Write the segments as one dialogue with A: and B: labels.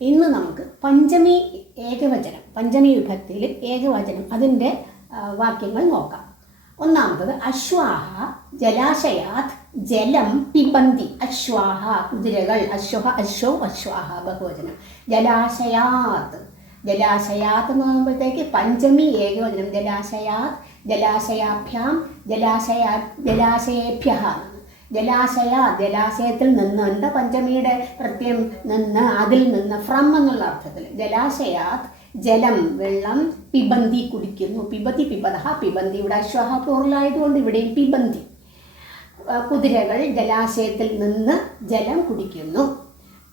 A: ഇന്ന് നമുക്ക് പഞ്ചമി ഏകവചനം പഞ്ചമി വിഭക്തിയിൽ ഏകവചനം അതിന്റെ വാക്യങ്ങൾ നോക്കാം. ഒന്നാമത്തത് അശ്വാഹ ജലാശയാത് ജലം പിബന്തി. അശ്വാഹ കുതിരകൾ അശ്വഹ അശ്വ അശ്വാഹ ബഹുവചനം. ജലാശയാത് ജലാശയാത്ത് എന്ന് പറയുമ്പോഴത്തേക്ക് പഞ്ചമി ഏകവചനം. ജലാശയാത് ജലാശയാഭ്യാം ജലാശയാ ജലാശയേഭ്യ ജലാശയ ജലാശയത്തിൽ നിന്ന് എന്താ പഞ്ചമിയുടെ പ്രത്യം നിന്ന് അതിൽ നിന്ന് ഫ്രം എന്നുള്ള അർത്ഥത്തിൽ. ജലാശയാത് ജലം വെള്ളം പിബന്തി കുടിക്കുന്നു. പിബതി പിബത പിബന്തി ഇവിടെ അശ്വഹ പൂർലായതുകൊണ്ട് ഇവിടെയും പിബന്തി. കുതിരകൾ ജലാശയത്തിൽ നിന്ന് ജലം കുടിക്കുന്നു.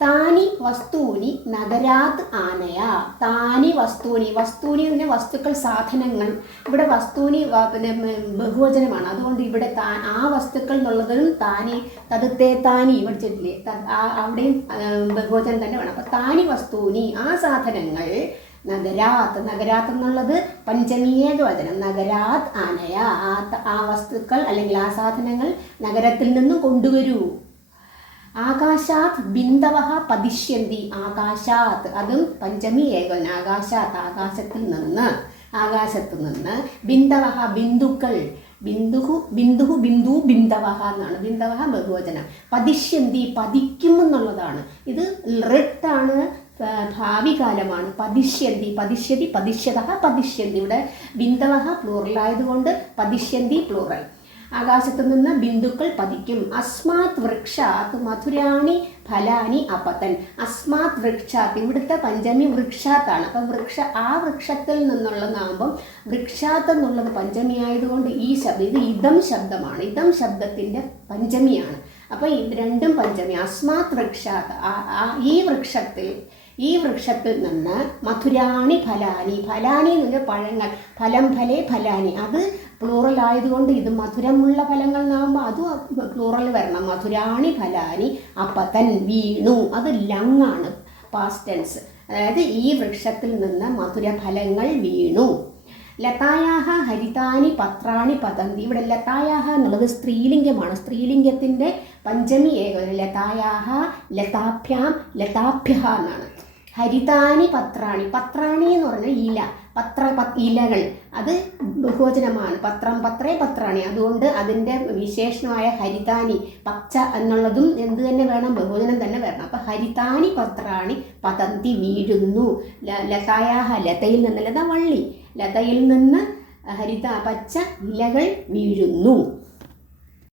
A: താനി വസ്തുനി നഗരാത് ആനയ. താനി വസ്തുനി. വസ്തൂനി പിന്നെ വസ്തുക്കൾ സാധനങ്ങൾ. ഇവിടെ വസ്തുനി പിന്നെ ബഹുവചനമാണ്. അതുകൊണ്ട് ഇവിടെ താ ആ വസ്തുക്കൾ എന്നുള്ളതിനും താനി തതുത്തേ താനി പഠിച്ചിട്ടില്ലേ ചെല്ലേ അവിടെയും ബഹുവചനം തന്നെ വേണം. അപ്പം താനി വസ്തുനി ആ സാധനങ്ങൾ നഗരാത്ത് നഗരാത്ത് എന്നുള്ളത് പഞ്ചമീയേക വചനം. നഗരാത് ആനയ. ആ ആ വസ്തുക്കൾ അല്ലെങ്കിൽ ആ സാധനങ്ങൾ നഗരത്തിൽ നിന്നും കൊണ്ടുവരൂ. ആകാശാത് ബിന്ദവ പതിഷ്യന്തി. ആകാശാത് അതും പഞ്ചമി ഏകൻ. ആകാശാത് ആകാശത്തിൽ നിന്ന് ആകാശത്ത് നിന്ന് ബിന്ദവ ബിന്ദുക്കൾ. ബിന്ദുഹു ബിന്ദുഹു ബിന്ദു ബിന്ദവ എന്നാണ്. ബിന്ദവ ബഹുവചനം. പതിഷ്യന്തി പതിക്കും എന്നുള്ളതാണ് ഇത് ലിട്ടാണ് ഭാവി കാലമാണ് പതിഷ്യന്തി പതിഷ്യതി പതിഷ്യത പതിഷ്യന്തി. ഇവിടെ ബിന്ദവ പ്ലൂറലായതുകൊണ്ട് പതിഷ്യന്തി പ്ലൂറൽ. ആകാശത്ത് നിന്ന് ബിന്ദുക്കൾ പതിക്കും. അസ്മാത് വൃക്ഷാത് മധുരാണി ഫലാനി അപതൻ. അസ്മാത് വൃക്ഷാത് ഇവിടുത്തെ പഞ്ചമി വൃക്ഷാത്താണ്. അപ്പം വൃക്ഷ ആ വൃക്ഷത്തിൽ നിന്നുള്ളതാകുമ്പം വൃക്ഷാത്ത് എന്നുള്ളത് പഞ്ചമി ആയതുകൊണ്ട് ഈ ശബ്ദം ഇത് ഇതം ശബ്ദമാണ്. ഇതം ശബ്ദത്തിന്റെ പഞ്ചമിയാണ്. അപ്പം ഇത് രണ്ടും പഞ്ചമി. അസ്മാത് വൃക്ഷാത് ആ- ഈ വൃക്ഷത്തിൽ ഈ വൃക്ഷത്തിൽ നിന്ന് മധുരാണി ഫലാനി. ഫലാനി എന്ന് പഴങ്ങൾ. ഫലം ഫലേ ഫലാനി. അത് പ്ലൂറൽ ആയതുകൊണ്ട് ഇത് മധുരമുള്ള ഫലങ്ങൾ എന്നാകുമ്പോൾ അതും പ്ലൂറൽ വരണം. മധുരാണി ഫലാനി അപ്പതൻ വീണു അത് ലങ്ങാണ് പാസ്റ്റ് ടെൻസ് അതായത് ഈ വൃക്ഷത്തിൽ നിന്ന് മധുരഫലങ്ങൾ വീണു. ലതായാഹ ഹരിതാനി പത്രാണി പതന്തി. ഇവിടെ ലതായാഹ എന്നുള്ളത് സ്ത്രീലിംഗമാണ്. സ്ത്രീലിംഗത്തിന്റെ പഞ്ചമി ഏകവചനം ലതായാഹ ലതാഭ്യാം ലതാഭ്യ എന്നാണ്. ഹരിതാനി പത്രാണി. പത്രാണി എന്ന് പറഞ്ഞാൽ ഇല. പത്ര ഇലകൾ. അത് ബഹുവചനമാണ്. പത്രം പത്രേ പത്രാണി. അതുകൊണ്ട് അതിന്റെ വിശേഷണമായ ഹരിതാനി പച്ച എന്നുള്ളതും എന്ത് തന്നെ വേണം ബഹുവചനം തന്നെ വരണം. അപ്പം ഹരിതാനി പത്രാണി പതന്തി വീഴുന്നു. ലതായാഹ ലതയിൽ നിന്ന് ലത വള്ളി ലതയിൽ നിന്ന് ഹരിത പച്ച ഇലകൾ വീഴുന്നു.